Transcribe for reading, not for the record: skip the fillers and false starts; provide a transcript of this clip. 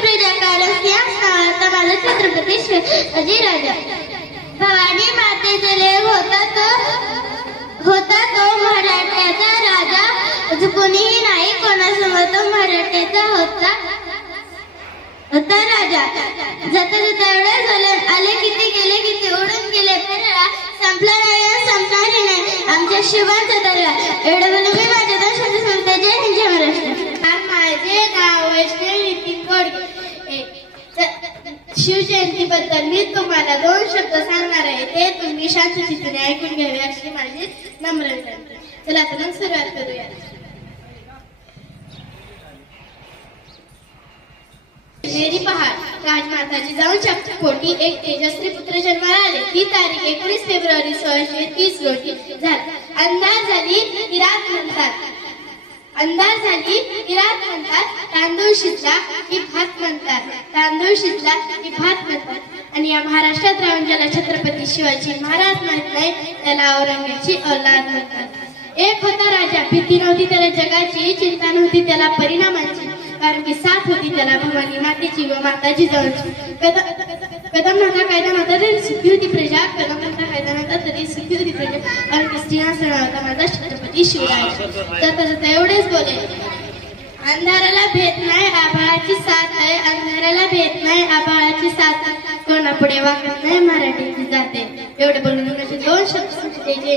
प्रजाकार सिंहासनावरचा माझा छत्रपती शिवाजी राजा. भवानी मातेचे लेक होता तो मराठ्याचा राजा. कोणीही नाही कोणासमोर तो मराठ्याचा होता राजा. जाता जाता एवढे झाले आले किती गेले किती उडून गेले संपला नाही संपणारही नाही आमच्या शिवाचा दर्गा. एवढं बोलून मी माझ्या दर्शनाचे सांगते. जय हिंद जय महाराष्ट्र. माझे नाव वैष्णवी नितीन गोडके. शिवजयंतीबद्दल मी तुम्हाला 2 शब्द सांगणार आहे. ते तुम्ही शांतचित्ताने ऐकून घ्यावे अशी माझी नम्र विनंती. चला आता मग सुरुवात करूया. मेरी पहाड राजमाता जिजाऊच्या पोटी एक तेजस्वी पुत्र जन्माला आले. ती तारीख 19 फेब्रुवारी 1630 रोजी झाली. अंधार झाली की रात म्हणतात तांदूळ शिजला की भात म्हणतात आणि या महाराष्ट्रात राहून ज्याला छत्रपती शिवाजी महाराज माहित नाही त्याला औरंगजेबाची औलाद म्हणतात. एक होता राजा. भीती नव्हती त्याला जगाची, चिंता नव्हती त्याला परिणामाची, कारण की साथ होती त्याला भवानी मातेची व माता जिजाऊची. कदम नव्हता कायदा नव्हता तरी सुखी होती प्रजा. कदम नव्हता कायदा नव्हता तरी सुखी होती प्रजा. कारण की सिंहासनावर होता माझा छत्रपती शिवराज. जाता जाता एवढेच बोले. अंधाराला भेट नाही आभाळाची साथ आहे. अंधाराला भेट नाही आभाळाची साथ. कोणापुढे वाकत नाही मराठीची जाते. एवढे बोलून 2 शब्द सांगते.